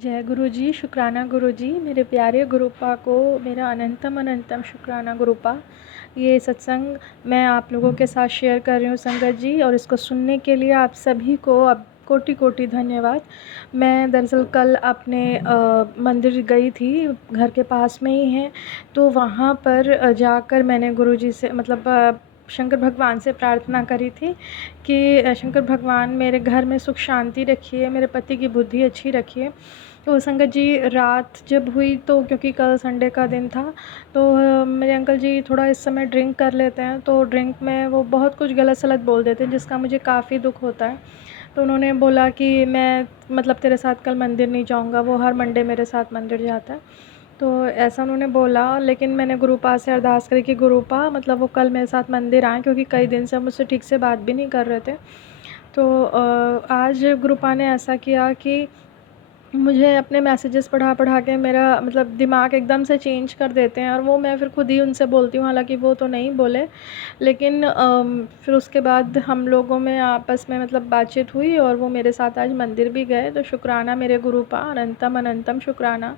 जय गुरु जी, शुक्राना गुरु जी। मेरे प्यारे गुरुपा को मेरा अनंतम अनंतम शुक्राना गुरुपा। ये सत्संग मैं आप लोगों के साथ शेयर कर रही हूँ संगत जी, और इसको सुनने के लिए आप सभी को अब कोटि कोटि धन्यवाद। मैं दरअसल कल अपने मंदिर गई थी, घर के पास में ही है, तो वहाँ पर जाकर मैंने गुरु जी से शंकर भगवान से प्रार्थना करी थी कि शंकर भगवान मेरे घर में सुख शांति रखिए, मेरे पति की बुद्धि अच्छी रखिए। तो संगत जी रात जब हुई, तो क्योंकि कल संडे का दिन था, तो मेरे अंकल जी थोड़ा इस समय ड्रिंक कर लेते हैं, तो ड्रिंक में वो बहुत कुछ गलत सलत बोल देते हैं, जिसका मुझे काफ़ी दुख होता है। तो उन्होंने बोला कि मैं तेरे साथ कल मंदिर नहीं जाऊंगा। वो हर मंडे मेरे साथ मंदिर जाता है, तो ऐसा उन्होंने बोला। लेकिन मैंने गुरुपा से अरदास करी कि गुरुपा वो कल मेरे साथ मंदिर आएँ, क्योंकि कई दिन से मुझसे ठीक से बात भी नहीं कर रहे थे। तो आज गुरुपा ने ऐसा किया कि मुझे अपने मैसेजेस पढ़ा पढ़ा के मेरा दिमाग एकदम से चेंज कर देते हैं, और वो मैं फिर खुद ही उनसे बोलती हूँ, हालांकि वो तो नहीं बोले। लेकिन फिर उसके बाद हम लोगों में आपस में बातचीत हुई, और वो मेरे साथ आज मंदिर भी गए। तो शुक्राना मेरे गुरुपा, अनंतम अनंतम शुक्राना।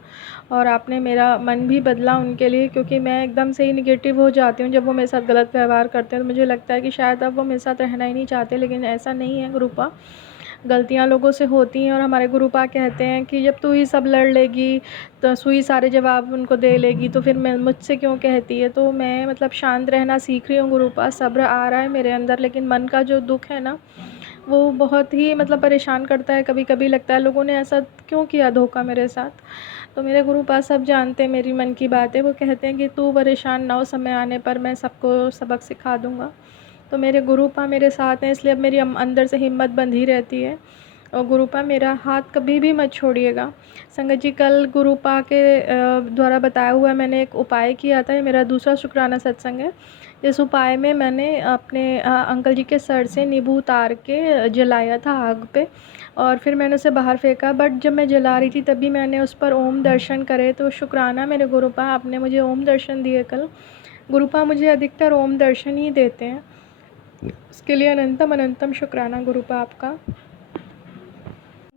और आपने मेरा मन भी बदला उनके लिए, क्योंकि मैं एकदम से ही निगेटिव हो जाती हूँ जब वो मेरे साथ गलत व्यवहार करते हैं। तो मुझे लगता है कि शायद अब वो मेरे साथ रहना ही नहीं चाहते, लेकिन ऐसा नहीं है गुरुपा। गलतियाँ लोगों से होती हैं, और हमारे गुरुपा कहते हैं कि जब तू ही सब लड़ लेगी तो सुई सारे जवाब उनको दे लेगी, तो फिर मैं मुझसे क्यों कहती है। तो मैं शांत रहना सीख रही हूँ गुरुपा, सब्र आ रहा है मेरे अंदर, लेकिन मन का जो दुख है ना, वो बहुत ही परेशान करता है। कभी कभी लगता है लोगों ने ऐसा क्यों किया धोखा मेरे साथ। तो मेरे गुरुपा सब जानते हैं मेरी मन की बातें। वो कहते हैं कि तू परेशान ना हो, समय आने पर मैं सबको सबक सिखा दूँगा। तो मेरे गुरुपा मेरे साथ हैं, इसलिए अब मेरी अंदर से हिम्मत बंधी रहती है। और गुरुपा मेरा हाथ कभी भी मत छोड़िएगा। संगत जी कल गुरुपा के द्वारा बताया हुआ मैंने एक उपाय किया था। ये मेरा दूसरा शुक्राना सत्संग है। इस उपाय में मैंने अपने अंकल जी के सर से नींबू उतार के जलाया था आग पे, और फिर मैंने उसे बाहर फेंका। बट जब मैं जला रही थी तभी मैंने उस पर ओम दर्शन करे। तो शुक्राना मेरे गुरुपा, आपने मुझे ओम दर्शन दिए कल। गुरुपा मुझे अधिकतर ओम दर्शन ही देते हैं, उसके लिए अनंतम अनंतम शुक्राना गुरुपा आपका।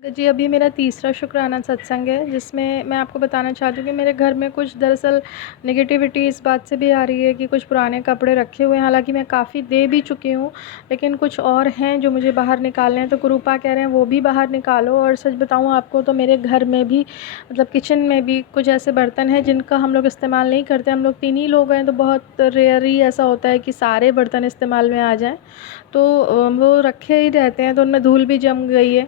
जी अभी मेरा तीसरा शुक्राना सत्संग है, जिसमें मैं आपको बताना चाहती हूँ कि मेरे घर में कुछ दरअसल नेगेटिविटी इस बात से भी आ रही है कि कुछ पुराने कपड़े रखे हुए हैं। हालांकि मैं काफ़ी दे भी चुकी हूँ, लेकिन कुछ और हैं जो मुझे बाहर निकालने हैं। तो गुरुपा कह रहे हैं वो भी बाहर निकालो। और सच बताऊँ आपको तो मेरे घर में भी किचन में भी कुछ ऐसे बर्तन हैं जिनका हम लोग इस्तेमाल नहीं करते। हम लोग 3 ही लोग हैं, तो बहुत रेयर ही ऐसा होता है कि सारे बर्तन इस्तेमाल में आ जाएँ। तो वो रखे ही रहते हैं, तो उनमें धूल भी जम गई है।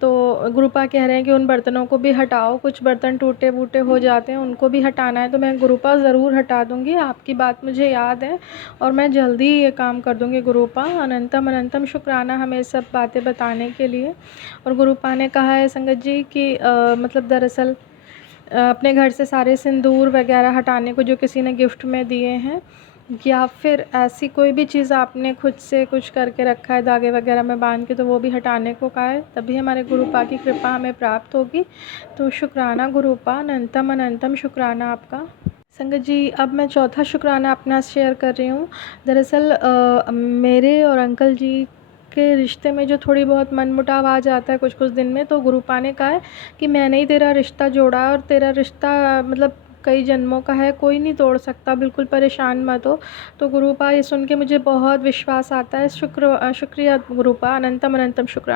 तो गुरुपा कह रहे हैं कि उन बर्तनों को भी हटाओ, कुछ बर्तन टूटे फूटे हो जाते हैं, उनको भी हटाना है। तो मैं गुरुपा ज़रूर हटा दूँगी, आपकी बात मुझे याद है, और मैं जल्दी ये काम कर दूँगी गुरुपा। अनंतम अनंतम शुक्राना हमें सब बातें बताने के लिए। और गुरुपा ने कहा है संगत जी कि दरअसल अपने घर से सारे सिंदूर वगैरह हटाने को जो किसी ने गिफ्ट में दिए हैं, या फिर ऐसी कोई भी चीज़ आपने खुद से कुछ करके रखा है धागे वगैरह में बांध के, तो वो भी हटाने को कहा है। तभी हमारे गुरुपा की कृपा हमें प्राप्त होगी। तो शुक्राना गुरुपा, अनंतम अनंतम शुक्राना आपका। संगत जी अब मैं चौथा शुक्राना अपना शेयर कर रही हूँ। दरअसल मेरे और अंकल जी के रिश्ते में जो थोड़ी बहुत मनमुटाव आ जाता है कुछ कुछ दिन में, तो गुरुपा ने कहा है कि मैंने ही तेरा रिश्ता जोड़ा, और तेरा रिश्ता कई जन्मों का है, कोई नहीं तोड़ सकता, बिल्कुल परेशान मत हो। तो गुरुपा ये सुन के मुझे बहुत विश्वास आता है। शुक्रिया गुरुपा, अनंतम अनंतम शुक्राना।